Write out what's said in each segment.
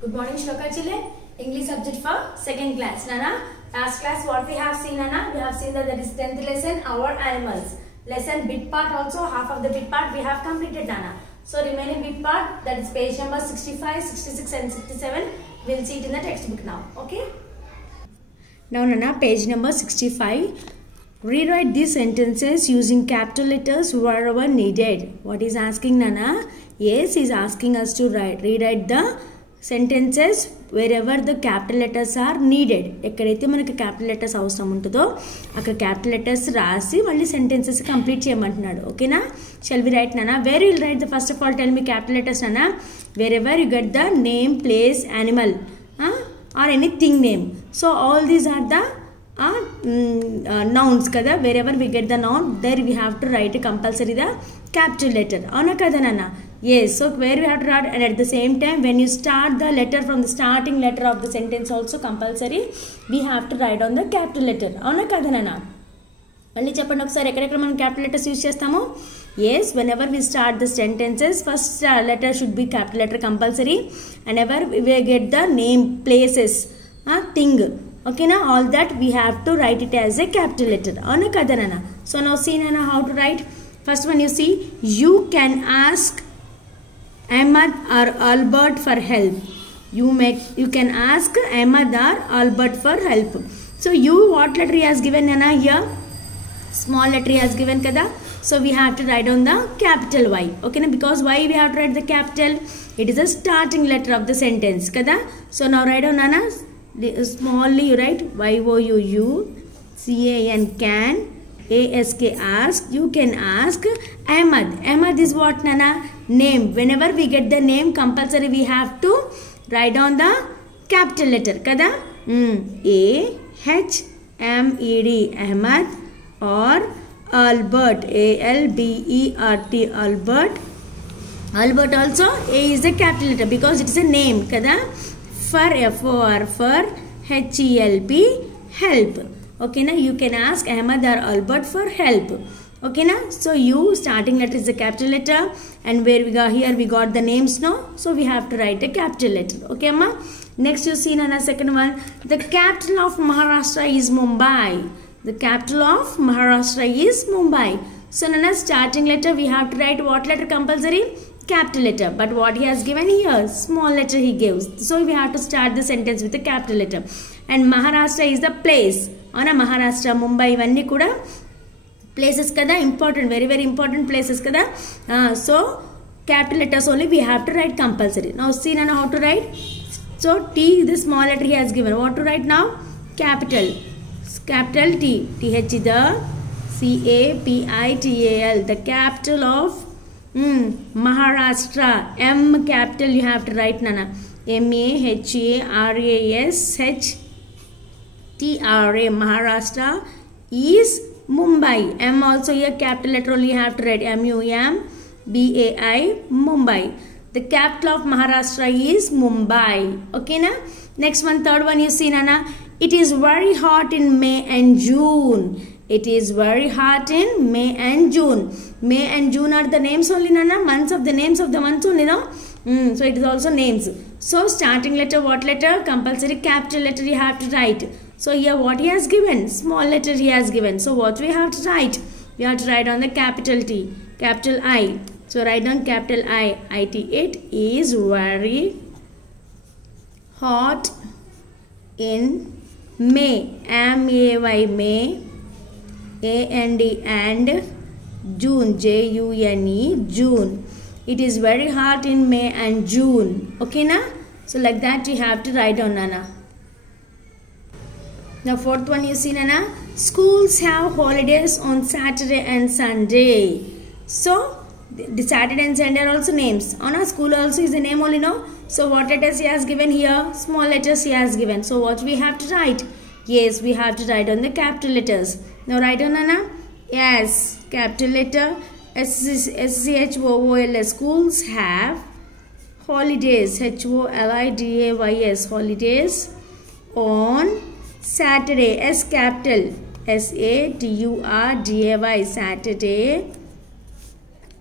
Good morning, Shloka children. English subject for second class. Nana, last class what we have seen, Nana? We have seen that is 10th lesson, our animals. Lesson bit part also, half of the bit part we have completed, Nana. So remaining bit part, that is page number 65, 66 and 67. We'll see it in the textbook now. Okay? Now, Nana, page number 65. Rewrite these sentences using capital letters wherever needed. What is asking, Nana? Yes, he is asking us to rewrite the sentences wherever the capital letters are needed. ఎక్కడైతే మనకి capital letters అవసరం ఉంటుందో అక్కడ capital letters రాసి మళ్ళీ sentences complete చేయమంటున్నాడు. ఓకేనా? Shall we write, Nana? Where you will write the first of all? Tell me capital letters, Nana. Wherever you get the name, place, animal, or anything name. So all these are the nouns kada. Wherever we get the noun, there we have to write compulsory the capital letter. Avuna kada, Nana? Yes. So where we have to write, and at the same time when you start the letter from the starting letter of the sentence also compulsory we have to write on the capital letter. Avuna kada, Nana? మళ్ళీ చెప్పండి ఒకసారి ఎక్కడెక్కడ మనం capital letters use చేస్తాము. Yes, whenever we start the sentences, first letter should be capital letter compulsory. Whenever we get the name, places, thing, okay na, all that we have to write it as a capital letter. Avuna kada, Nana? So now see, Nana, how to write. First one you see, you can ask Ahmad or Albert for help. You can ask Ahmad or Albert for help. So you, what letter he has given, Nana? Here small letter he has given kada. So we have to write on the capital Y. Okay na? Because why we have to write the capital? It is a starting letter of the sentence kada. So now write down, Nana. Smallly you write YOUU can ask, ask. You can ask Ahmad. Ahmad is what, Nana? Name. Whenever we get the name, compulsory we have to write down the capital letter kada. AHMED Ahmad, or Albert ALBERT Albert. Albert also A is the capital letter because it is a name kada. For FOR for HELP help. Okay na? You can ask Ahmad or Albert for help. Okay na? So you starting letter is the capital letter, and where we got here we got the names now, so we have to write a capital letter. Okay amma? Next you see, Nana, second one. The capital of Maharashtra is Mumbai. The capital of Maharashtra is Mumbai. So, Nana, starting letter we have to write what letter compulsory? Capital letter. But what he has given here, small letter he gives. So we have to start the sentence with the capital letter. And Maharashtra is the place. Ona Maharashtra, Mumbai, ivanni kuda places kada, important, very very important places kada. So capital letters only we have to write compulsory. Now see, Nana, how to write. So T, the small letter he has given. What to write now? Capital T, TH the CAPITAL, the capital of Maharashtra. M capital you have to write, Nana. MAHARASHTRA. Maharashtra is Mumbai. M also here capital letter only you have to write. MUMBAI Mumbai. The capital of Maharashtra is Mumbai. Okay na? Next one, third one you see, Nana. It is very hot in May and June. It is very hot in May and June. May and June are the names only, Nana. Months of the names of the months only, no? So it is also names. So starting letter, what letter? Compulsory capital letter you have to write. So here what he has given? Small letter he has given. So what we have to write? We have to write on the capital T, capital I. So write down capital IT. It is very hot in May. MAY May. AND June, JUNE June. It is very hot in May and June. Okay na? So like that you have to write down, Nana. Now fourth one you see, Nana. Schools have holidays on Saturday and Sunday. So the Saturday and Sunday are also names. On a school also is a name only, no? So what letters he has given here? Small letters he has given. So what we have to write? Yes, we have to write on the capital letters. Now write on, Nana. Yes, capital letter SCHOOL. Schools have holidays, HOLIDAYS, holidays on Saturday. S capital SATURDAY, Saturday,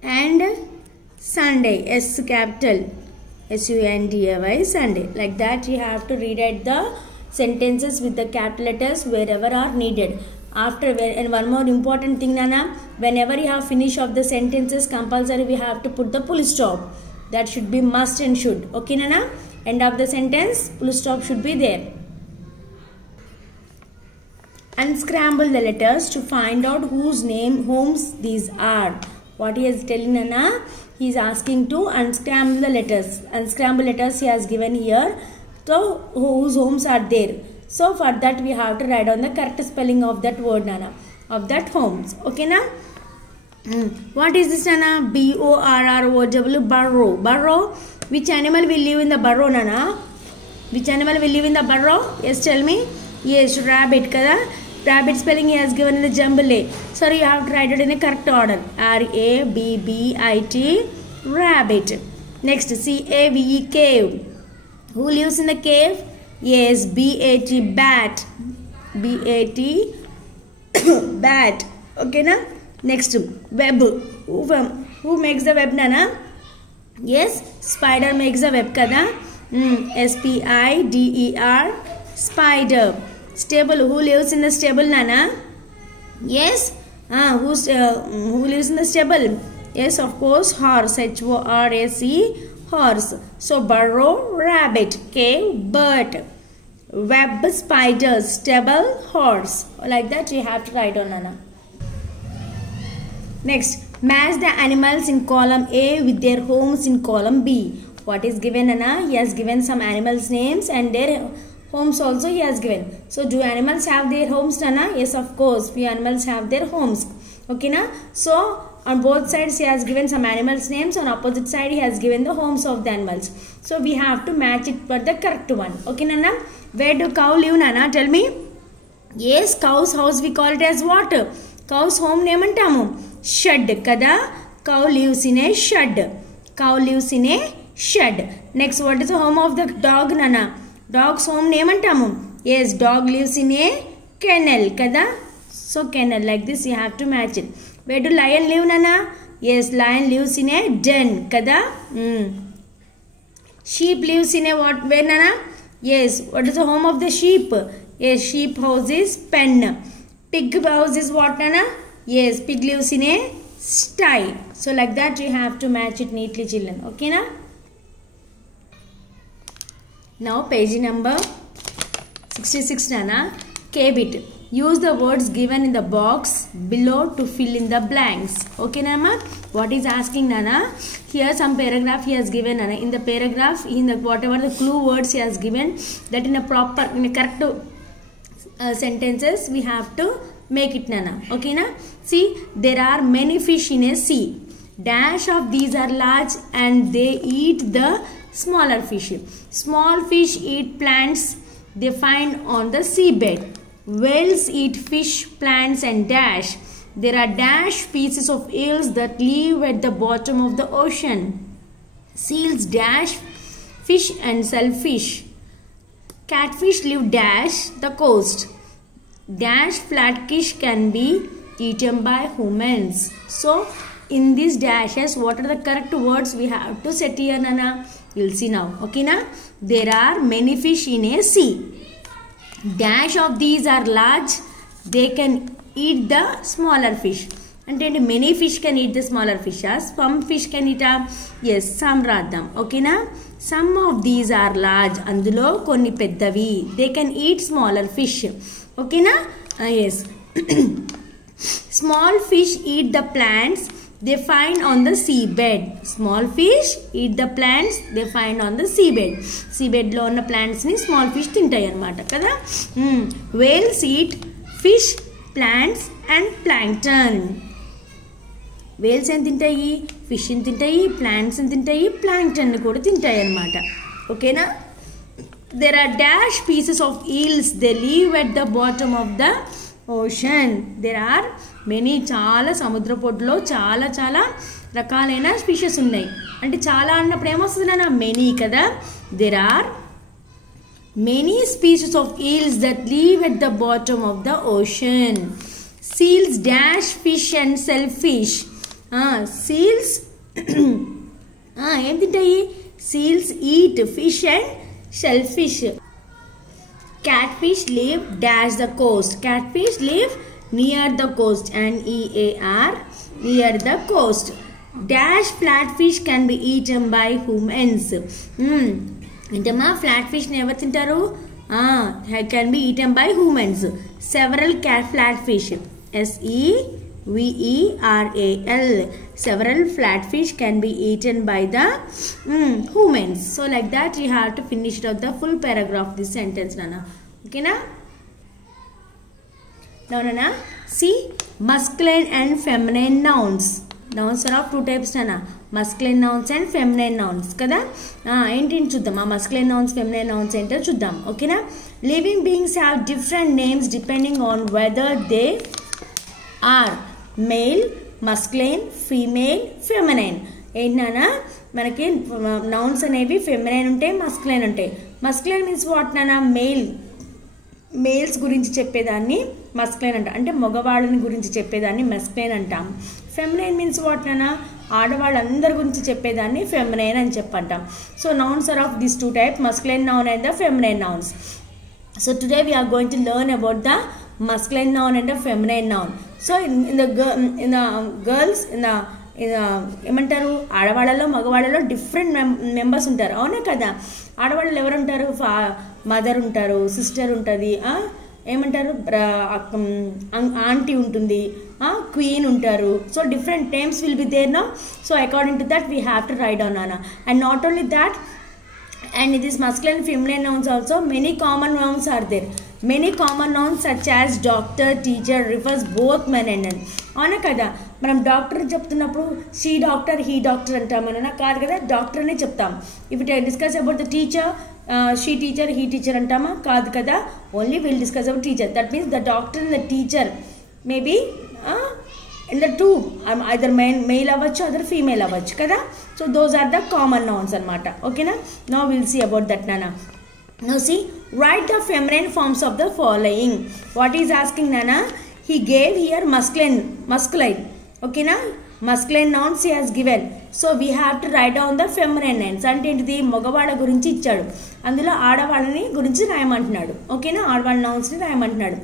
and Sunday, S capital, Sunday, Sunday. Like that you have to rewrite the sentences with the capital letters wherever are needed. After, and one more important thing, Nana, whenever you have finished of the sentences, compulsory we have to put the full stop. That should be must and should. Okay, Nana? End of the sentence, full stop should be there. Unscramble the letters to find out whose homes these are. What he is telling, Nana? He is asking to unscramble the letters. Unscramble letters he has given here. So, whose homes are there? So, for that we have to write down the correct spelling of that word, Nana. Of that homes. Okay, na? What is this, Nana? B-O-R-R-O-W, burrow. Burrow. Which animal will live in the burrow, Nana? Which animal will live in the burrow? Yes, tell me. Yes, rabbit, kada? Rabbit spelling he has given in the jumble A. So, you have to write it in the correct order. R-A-B-B-I-T, rabbit. Next, C-A-V-E, cave. Who lives in the cave? Yes, B-A-T, bat. B-A-T, bat. Okay, na? Next, web. Who makes the web, Nana? Yes, spider makes the web, kada? S-P-I-D-E-R, spider. Stable. Who lives in the stable, Nana? Yes. Who lives in the stable? Yes, of course, horse. H-O-R-S-E, horse. So, burrow, rabbit. Cave, bird. Web, spider. Stable, horse. Like that you have to write down, Nana. Next, match the animals in column A with their homes in column B. What is given, Nana? He has given some animals' names and their homes also he has given. So, do animals have their homes, Nana? Yes, of course. Few animals have their homes. Okay, na? So, on both sides he has given some animals' names. On opposite side he has given the homes of the animals. So, we have to match it for the correct one. Okay, Nana? Where do cow live, Nana? Tell me. Yes, cow's house we call it as what? Cow's home name antamu. Shed. Kada? Cow lives in a shed. Cow lives in a shed. Next, what is the home of the dog, Nana? Dog's home name antamu. Yes, dog lives in a kennel. Kada? So, kennel. Like this you have to match it. Where do lion live, Nana? Yes, lion lives in a den. Kada? Sheep lives in a what? Where, Nana? Yes, what is the home of the sheep? Yes, sheep house is pen. Pig house is what, Nana? Yes, pig lives in a sty. So, like that you have to match it neatly, children. Okay, na? Now, page number 66, Nana. K-bit. Use the words given in the box below to fill in the blanks. Okay, Nana? What is asking, Nana? Here some paragraph he has given, Nana. In the paragraph, in the whatever the clue words he has given, that in a correct sentences, we have to make it, Nana. Okay, na? See, there are many fish in a sea. Dash of these are large and they eat the smaller fish. Small fish eat plants they find on the seabed. Whales eat fish, plants and dash. There are dash species of eels that live at the bottom of the ocean. Seals dash fish and sell fish. Catfish live dash the coast. Dash flatfish can be eaten by humans. So, in these dashes, what are the correct words we have to set here, Nana? You'll see now. Okay, na? There are many fish in a sea. Dash of these are large. They can eat the smaller fish. And then many fish can eat the smaller fish. Some fish can eat yes, some radam. Okay, na? Some of these are large. Andulo konni peddavi. They can eat smaller fish. Okay, na? Yes. Small fish eat the plants they find on the seabed. Small fish eat the plants they find on the seabed. Seabed lo unna plants ni small fish tintayi anamata kada. Whales eat fish, plants and plankton. Whales en tintayi, fish en tintayi, plants en tintayi, plankton ni kuda tintayi anamata. Okay na? There are dash pieces of eels. They live at the bottom of the ocean. There are many chala samudrapodlo chala rakalaina species unnai. Ante chala annappudu em vastundana many kada. There are many species of eels that live at the bottom of the ocean. Seals dash fish and sell fish. Seals em tintayi? Seals eat fish and shellfish. Catfish live dash the coast. Catfish live near the coast. NEAR, near the coast. Dash flatfish can be eaten by humans. Intama flatfish never tintaru. Can be eaten by humans. Several flatfish. SEVERAL. Several flatfish can be eaten by the humans. So like that you have to finish it out the full paragraph this sentence, Nana. Okay na? Now Nana, see masculine and feminine nouns. Nouns are of two types, Nana. Masculine nouns and feminine nouns. Kada? Enti chuddam. Masculine nouns, feminine nouns ento chuddam. Okay na? Living beings have different names depending on whether they are male, masculine, female, feminine. ఏంటన్నా మనకి nouns అనేవి feminine ఉంటాయి, masculine ఉంటాయి. Masculine means what నానా? Males గురించి చెప్పేదాన్ని masculine అంటాం, అంటే మగవాళ్ళని గురించి చెప్పేదాన్ని మస్కులైన్ అంటాం. ఫెమినైన్ మీన్స్ వాట్ నానా? ఆడవాళ్ళందరి గురించి చెప్పేదాన్ని ఫెమినైన్ అని చెప్పంటాం. So nouns are of this two type, masculine noun and the feminine nouns. So today we are going to learn about the masculine noun and the feminine noun. So in the girls, ఏమంటారు, ఆడవాళ్ళలో మగవాళ్ళలో different members ఉంటారు, అవునా కదా? ఆడవాళ్ళు ఎవరు ఉంటారు? Mother ఉంటారు, sister ఉంటుంది, ఏమంటారు, ఆంటీ ఉంటుంది, క్వీన్ ఉంటారు. So different names will be there now. So according to that we have to write down అన్న. And not only that, and in this masculine and feminine nouns also many common nouns are there. Many common nouns such as doctor, teacher refers both men and women. అవునా కదా? మనం doctor చెప్తున్నప్పుడు she doctor, he doctor అంటామన్నా కాదు కదా, doctor అనే చెప్తాం. If it discuss about the teacher, she teacher, he teacher అంటామా? కాదు కదా, only will discuss about teacher. That means the doctor and the teacher maybe in the two, either male avachchu, other female avachchu kada. So those are the common nouns anamata. Okay na? Now we'll see about that, Nana. Now see, write the feminine forms of the following. What is asking, Nana? He gave here masculine. Okay na? Masculine nouns he has given. So we have to write down the feminine nouns. అంటే ఏంటిది? మగవాళ్ళ గురించి ఇచ్చాడు, అందులో ఆడవాళ్ళని గురించి రాయమంటున్నాడు. ఓకేనా? ఆడవాళ్ళ నౌన్స్ని రాయమంటున్నాడు.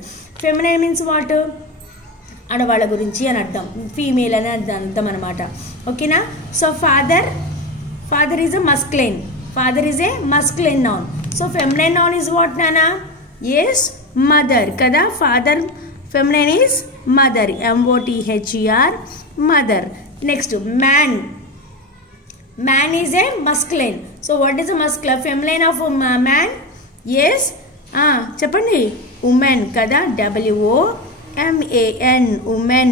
Feminine means what? ఆడవాళ్ళ గురించి అని అర్థం, ఫీమేల్ అని అర్థం అనమాట. ఓకేనా? So father is a masculine. Father is a masculine noun. So feminine noun is what నానా? ఎస్, మదర్ కదా. Father feminine is mother, MOTHER, mother. Next man. Man is a masculine. So what is the feminine of man? Yes, చెప్పండి, woman కదా, WOMAN, woman.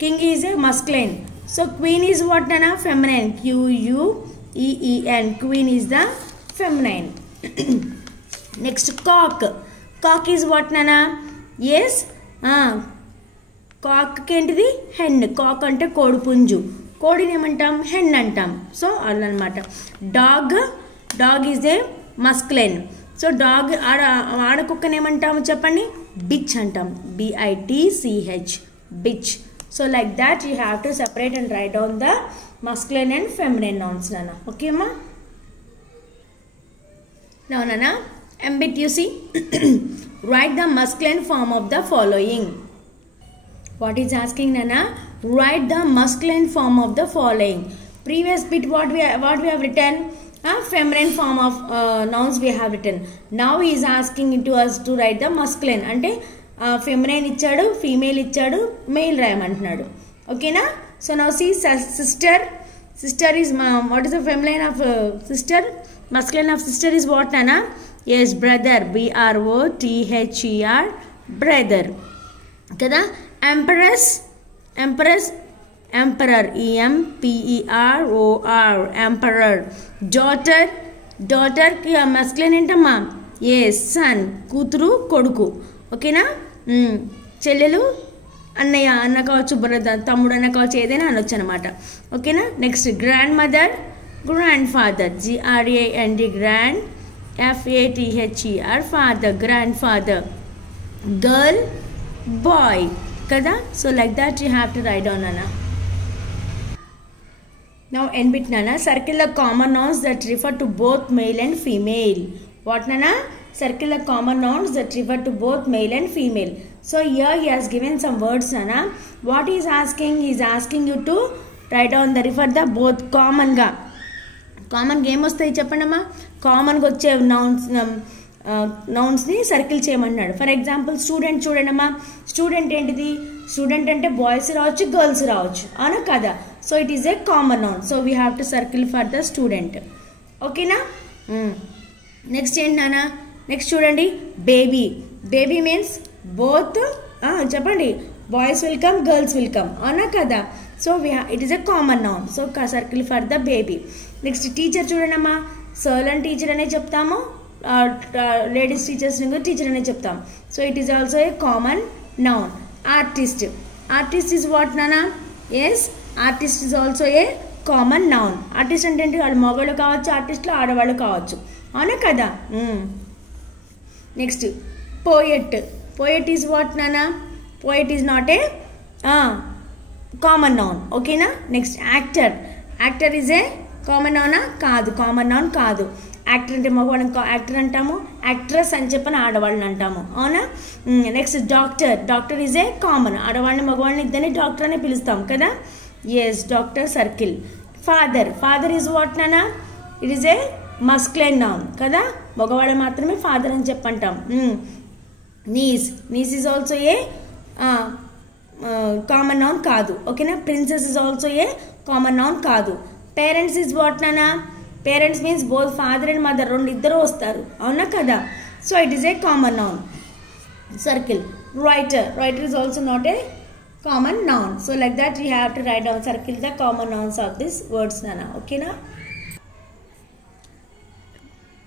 King is a masculine. So queen is what, Nana? Feminine. QUEEN. Queen is the feminine. Next, cock. Cock is what, Nana? Yes, cock ఏంటిది? hen. Cock అంటే కోడి పుంజు. కోడిని ఏమంటాం? hen అంటాం. So అలా అన్నమాట. dog is a masculine. So dog, ఆడకుక్కని ఏమంటాము చెప్పండి? బిచ్ అంటాం, BITCH, bitch. So like that you have to separate and write down the masculine and feminine nouns, Nana. Okay ma? Now Nana, bit you see. Write the masculine form of the following. What is asking, Nana? Write the masculine form of the following. Previous bit what we have written? Feminine form of nouns we have written. Now he is asking to us to write the masculine. అంటే feminine ఇచ్చాడు, female ఇచ్చాడు, male రాయమంటున్నాడు. ఓకేనా? So now see, sister is what is the feminine of sister? Masculine of sister is what, Nana? Yes, brother, BROTHER, brother కదా. emperor, EMPEROR, emperor. daughter కి masculine ఏంటమ్మా? yes, son, కూతురు, కొడుకు. ఓకేనా? చెల్లెలు, అన్నయ్య అన్న కావచ్చు, తమ్ముడు అన్న కావచ్చు, ఏదైనా అనొచ్చు అనమాట. ఓకేనా? Next grandmother, grandfather, GRAND, grand, FATHER, father, grandfather. Girl, boy కదా. So like that you have to write down అన్న. Now end bit Nana. Circle the common nouns that refer to both male and female. What Nana? Circle the common nouns that refer to both male and female. So here he has given some words Nana. What he is asking? He is asking you to write down the refer the both common ga. Common game వస్తాయి చెప్పండమ్మా. Common గా వచ్చే nouns ని circle చేయమన్నాడు. For example student చూడండమ్మా. Student ఏంటిది? Student అంటే boys రావచ్చు, గర్ల్స్ రావచ్చు, అవునా కదా? So it is A common noun. So we have to circle for the student. ఓకేనా? నెక్స్ట్ ఏంటి నాన్న? నెక్స్ట్ చూడండి, బేబీ. బేబీ మీన్స్ బోత్, చెప్పండి, boys will come, girls will come, అవునా కదా? So it is a common noun. So circle for the baby. Next teacher చూడండమ్మా. సర్ల్ and teacher అనే చెప్తాము, లేడీస్ టీచర్స్ టీచర్ అనే చెప్తాం. So it is also a common noun. Artist. Artist is what నానా? Yes, artist is also a common noun. Artist అంటే ఏంటి? వాళ్ళు మగవాళ్ళు కావచ్చు, ఆర్టిస్టులు ఆడవాళ్ళు కావచ్చు, అవునా కదా? Next poet. Poet is what నానా? Poet is not a common noun. ఓకేనా? Next actor. Actor is a common నౌనా? కాదు, కామన్ నౌన్ కాదు. యాక్టర్ అంటే మగవాళ్ళని యాక్టర్ అంటాము, యాక్ట్రెస్ అని చెప్పని ఆడవాళ్ళని అంటాము, అవునా? Next doctor. Doctor is a common. ఆడవాళ్ళని మగవాళ్ళని ఇద్దరిని డాక్టర్ అని పిలుస్తాం కదా? Yes, doctor circle. Father. Father is what నానా? It is a masculine noun కదా? మగవాళ్ళు మాత్రమే ఫాదర్ అని చెప్పంటాం. Niece. Niece is also a common noun కాదు, ఓకేనా? Princess is also a common noun కాదు. పేరెంట్స్ ఈజ్ వాట్ నానా? Parents means both father and mother, రెండు ఇద్దరు వస్తారు, అవునా కదా? So it is A common noun. Circle. Writer. Writer is also not a common noun. So like that you have to write down, circle the common nouns of this words నానా. ఓకేనా?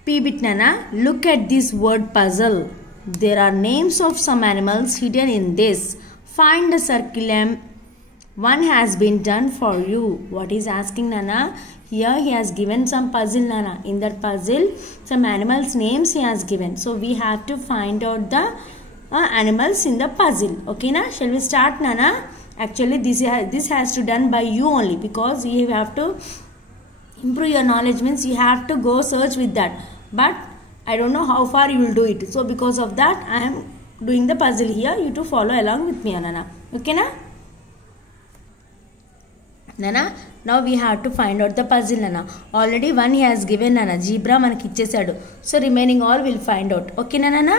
P bit nana. Look at this word puzzle. There are names of some animals hidden in this. Find the circle and one has been done for you. What is asking nana? Here he has given some puzzle nana. In that puzzle some animals names he has given. So we have to find out the animals in the puzzle. Okay na? Shall we start nana? Actually this has to done by you only, because you have to improve your knowledge, means you have to go search with that, but I don't know how far you will do it. So because of that I am doing the puzzle here. You to follow along with me nana. Okay na? Nana, now we have to find out the puzzle nana. Already one he has given nana, zebra manaki ichesadu. So remaining all will find out. Okay na nana?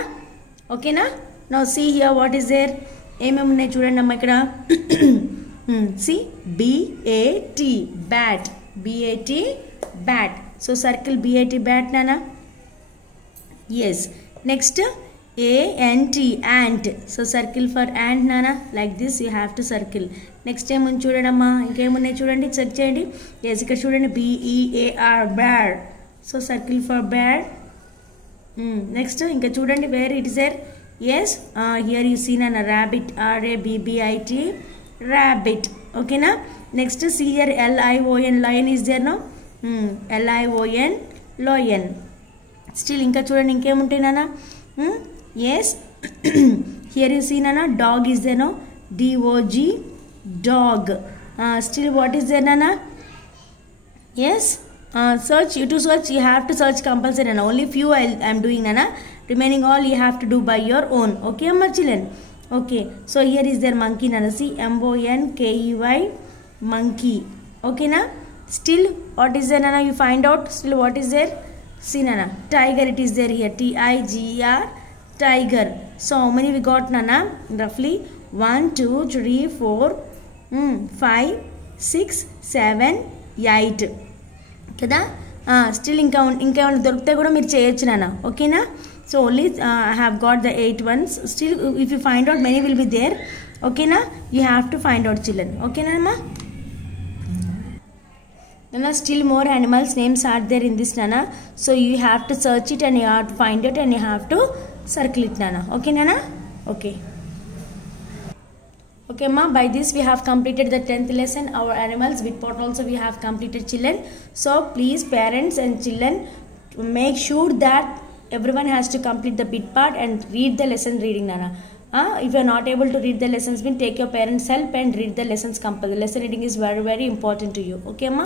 Okay na? Now see here what is there. Em unnai chudandi amma ikkada. See, BAT, bat. BAT, bat. So circle BAT, bat nana. Yes. Next ANT, ant. So circle for ant nana. Like this you have to circle. Next time mun chudandamma, inkemunne chudandi, check cheyandi. Yes, ikkada chudandi, BEAR, bear. So circle for bear. Next inka chudandi, where it is there. Yes, here you see nana, rabbit, RABBIT, rabbit. Okay na? Next see here, LION, lion is there no? LION, lion. Still inka chudandi, inkem untayi nana? Yes. Here you see nana, dog is there no? DOG, dog. Still what is there nana? Yes. Search. You to search, you have to search compulsory nana. Only few I am doing nana. Remaining all you have to do by your own. Okay amma children? Okay. So here is there monkey nana. See, MONKEY, monkey. Okay na? Still what is there nana? You find out. Still what is there? See nana, tiger, it is there here, TIGER, tiger. So how many we got nana? Roughly 1 2 3 4 5 6 7 8 kada? Still inka dorukte kuda meer cheyochu nana. Okay na? So only I have got the 8 ones. Still if you find out, many will be there. Okay na? You have to find out children. Okay na ma? Nana, still more animals names are there in this nana. So you have to search it and you have to find it and you have to circle it nana. Okay nana? Okay. Okay ma, by this we have completed the 10th lesson. Our animals bit part also we have completed children. So please parents and children, make sure that everyone has to complete the bit part and read the lesson reading nana. If you are not able to read the lessons, take your parents help and read the lessons compulsory. Lesson reading is very very important to you. Okay ma?